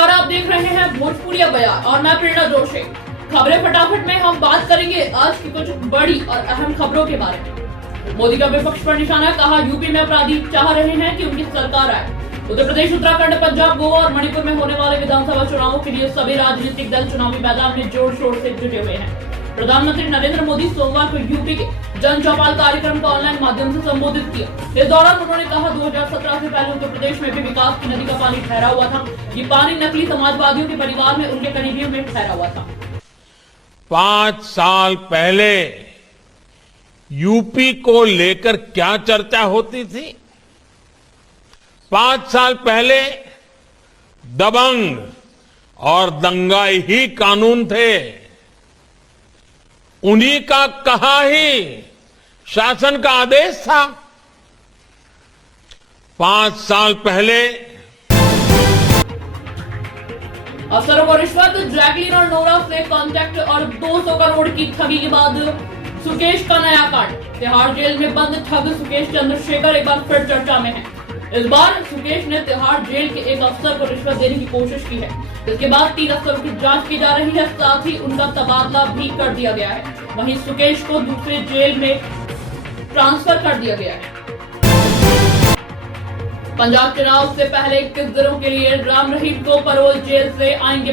नमस्कार, आप देख रहे हैं भोजपुरिया बयान और मैं प्रेरणा जोशी। खबरें फटाफट में हम बात करेंगे आज की कुछ बड़ी और अहम खबरों के बारे में। मोदी का विपक्ष पर निशाना, कहा यूपी में अपराधी चाह रहे हैं कि उनकी सरकार आए। उत्तर प्रदेश, उत्तराखंड, पंजाब, गोवा और मणिपुर में होने वाले विधानसभा चुनावों के लिए सभी राजनीतिक दल चुनावी मैदान में जोर शोर से जुटे हुए हैं। प्रधानमंत्री नरेंद्र मोदी सोमवार को यूपी के जन चौपाल कार्यक्रम को ऑनलाइन माध्यम से संबोधित किया। इस दौरान उन्होंने कहा 2017 से पहले उत्तर प्रदेश में भी विकास की नदी का पानी ठहरा हुआ था। ये पानी नकली समाजवादियों के परिवार में उनके करीबियों में ठहरा हुआ था। 5 साल पहले यूपी को लेकर क्या चर्चा होती थी? 5 साल पहले दबंग और दंगाई ही कानून थे। उन्हीं का कहा ही शासन का आदेश था। 5 साल पहले अफसरों को रिश्वत, जैकलीन और नोरा से कॉन्ट्रैक्ट और 200 करोड़ की ठगी के बाद सुकेश का नया कांड। तिहाड़ जेल में बंद ठग सुकेश चंद्रशेखर एक बार फिर चर्चा में है। इस बार सुकेश ने तिहाड़ जेल के एक अफसर को रिश्वत देने की कोशिश की है। इसके बाद 3 अफसरों की जांच की जा रही है, साथ ही उनका तबादला भी कर दिया गया है। वहीं सुकेश को दूसरे जेल में ट्रांसफर कर दिया गया है। पंजाब चुनाव से पहले 21 दिनों के लिए राम रहीम को पैरोल जेल से आएंगे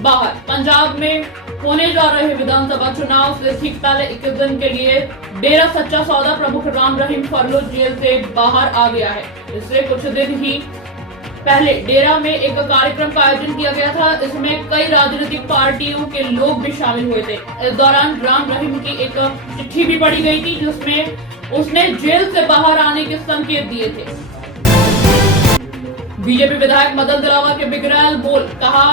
बाहर। पंजाब में होने जा रहे विधानसभा चुनाव से ठीक पहले 21 दिन के लिए डेरा सच्चा सौदा प्रमुख राम रहीम फरलो जेल से बाहर आ गया है। इससे कुछ दिन ही पहले डेरा में एक कार्यक्रम का आयोजन किया गया था। इसमें कई राजनीतिक पार्टियों के लोग भी शामिल हुए थे। इस दौरान राम रहीम की एक चिट्ठी भी पढ़ी गई थी, जिसमें उसने जेल से बाहर आने के संकेत दिए थे। बीजेपी विधायक मदन दिलावर के बिगड़ैल बोल, कहा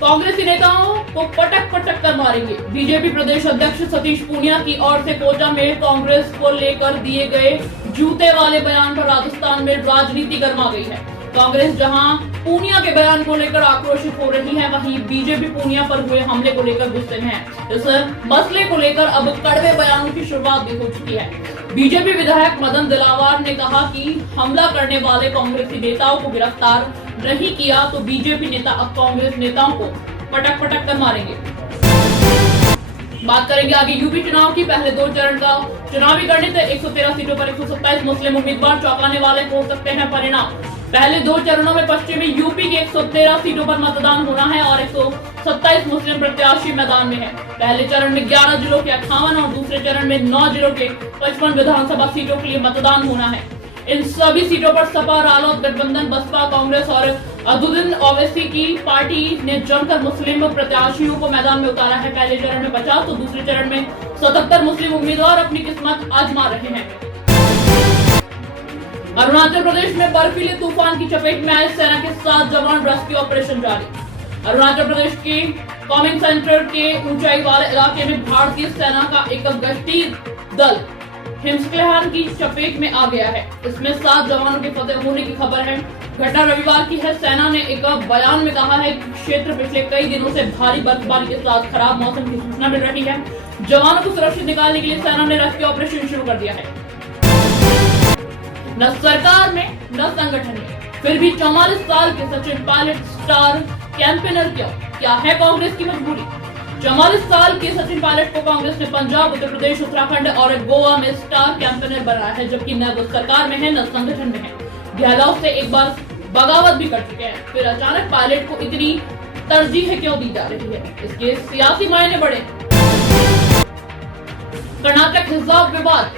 कांग्रेसी नेताओं को पटक पटक कर मारेंगे। बीजेपी प्रदेश अध्यक्ष सतीश पूनिया की ओर से कोटा में कांग्रेस को लेकर दिए गए जूते वाले बयान पर राजस्थान में राजनीति गर्मा गई है। कांग्रेस जहां पूनिया के बयान को लेकर आक्रोशित हो रही है, वहीं बीजेपी पूनिया पर हुए हमले को लेकर गुस्से में है। इस मसले को लेकर अब कड़वे बयानों की शुरुआत भी हो चुकी है। बीजेपी विधायक मदन दिलावर ने कहा कि हमला करने वाले कांग्रेसी नेताओं को गिरफ्तार नहीं किया तो बीजेपी नेता अब कांग्रेस नेताओं को पटक पटक कर मारेंगे। बात करेंगे आगे यूपी चुनाव की। पहले 2 चरण का चुनावी गणित, 113 सीटों पर 127 मुस्लिम उम्मीदवार, चौंकाने वाले हो सकते हैं परिणाम। पहले 2 चरणों में पश्चिमी यूपी की 113 सीटों पर मतदान होना है और 127 मुस्लिम प्रत्याशी मैदान में है। पहले चरण में 11 जिलों के 58 और दूसरे चरण में 9 जिलों के 55 विधानसभा सीटों के लिए मतदान होना है। इन सभी सीटों पर सपा, रालोद गठबंधन, बसपा, कांग्रेस और अदुद्दीन ओवैसी की पार्टी ने जमकर मुस्लिम प्रत्याशियों को मैदान में उतारा है। पहले चरण में 50 तो दूसरे चरण में 77 मुस्लिम उम्मीदवार अपनी किस्मत आजमा रहे हैं। अरुणाचल प्रदेश में बर्फीले तूफान की चपेट में आए सेना के 7 जवान, रेस्क्यू ऑपरेशन जारी। अरुणाचल प्रदेश के कॉमिंग सेंटर के ऊंचाई वाले इलाके में भारतीय सेना का एक गश्ती दल हिमस्खलन की चपेट में आ गया है। इसमें 7 जवानों के फतेह होने की खबर है। घटना रविवार की है। सेना ने एक बयान में कहा है कि क्षेत्र पिछले कई दिनों से भारी बर्फबारी के साथ खराब मौसम की सूचना मिल रही है। जवानों को सुरक्षित निकालने के लिए सेना ने रेस्क्यू ऑपरेशन शुरू कर दिया है। न सरकार में न संगठन में, फिर भी 44 साल के सचिन पायलट स्टार कैंपेनर क्या है कांग्रेस की मजबूरी? 44 साल के सचिन पायलट को कांग्रेस ने पंजाब, उत्तर प्रदेश, उत्तराखंड और गोवा में स्टार कैंपेनर बनाया है, जबकि न वो सरकार में है न संगठन में है। गहलोत से एक बार बगावत भी कर चुके हैं, फिर अचानक पायलट को इतनी तरजीह क्यों दी जा रही है? इसके सियासी मायने बड़े। कर्नाटक हिजाब विवाद,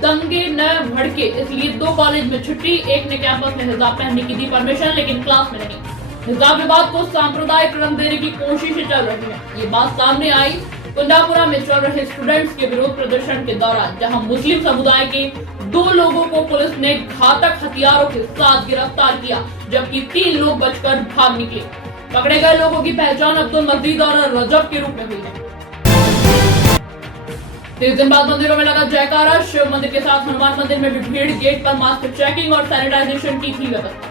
दंगे न भड़के, इसलिए 2 कॉलेज में छुट्टी। एक ने कैंपस में हिजाब पहनने की दी परमिशन, लेकिन क्लास में नहीं। हिजाब विवाद को सांप्रदायिक रंग देने की कोशिशें चल रही है। ये बात सामने आई कुंडापुरा में चल रहे स्टूडेंट्स के विरोध प्रदर्शन के दौरान, जहां मुस्लिम समुदाय के 2 लोगों को पुलिस ने घातक हथियारों के साथ गिरफ्तार किया, जबकि 3 लोग बचकर भाग निकले। पकड़े गए लोगों की पहचान अब्दुल मजीद और रजब के रूप में हुई है। 30 दिन बाद मंदिरों में लगा जयकारा। शिव मंदिर के साथ हनुमान मंदिर में भी भीड़, गेट पर मास्क चेकिंग और सैनिटाइजेशन की थी व्यवस्था।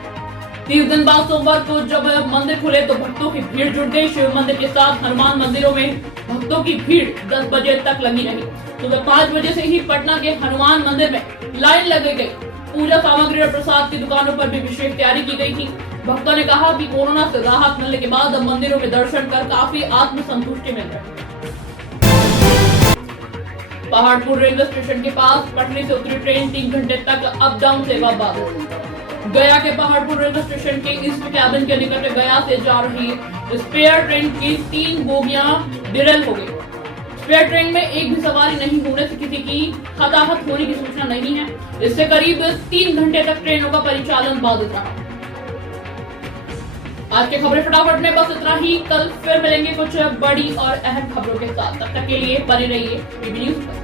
30 दिन बाद सोमवार को जब मंदिर खुले तो भक्तों की भीड़ जुट गई। शिव मंदिर के साथ हनुमान मंदिरों में भक्तों की भीड़ 10 बजे तक लगी रही। सुबह 5 बजे से ही पटना के हनुमान मंदिर में लाइन लगी गई। पूजा सामग्री और प्रसाद की दुकानों पर भी विशेष तैयारी की गई थी। भक्तों ने कहा कि कोरोना से राहत मिलने के बाद अब मंदिरों में दर्शन कर काफी आत्मसंतुष्टि मिल रही है। पहाड़पुर रेलवे स्टेशन के पास पटरी से उतरी ट्रेन 3 घंटे तक अप डाउन सेवा बाधित। गया के पहाड़पुर रेलवे स्टेशन के ईस्ट कैबिन के निकट गया से जा रही स्पेयर ट्रेन की 3 बोगियां डिरेल हो गई। स्पेयर ट्रेन में एक भी सवारी नहीं होने से किसी की हताहत होने की सूचना नहीं है। इससे करीब 3 घंटे तक ट्रेनों का परिचालन बाधित रहा। आज के खबरें फटाफट में बस इतना ही। कल फिर मिलेंगे कुछ बड़ी और अहम खबरों के साथ। तब तक के लिए बने रहिए PB न्यूज पर।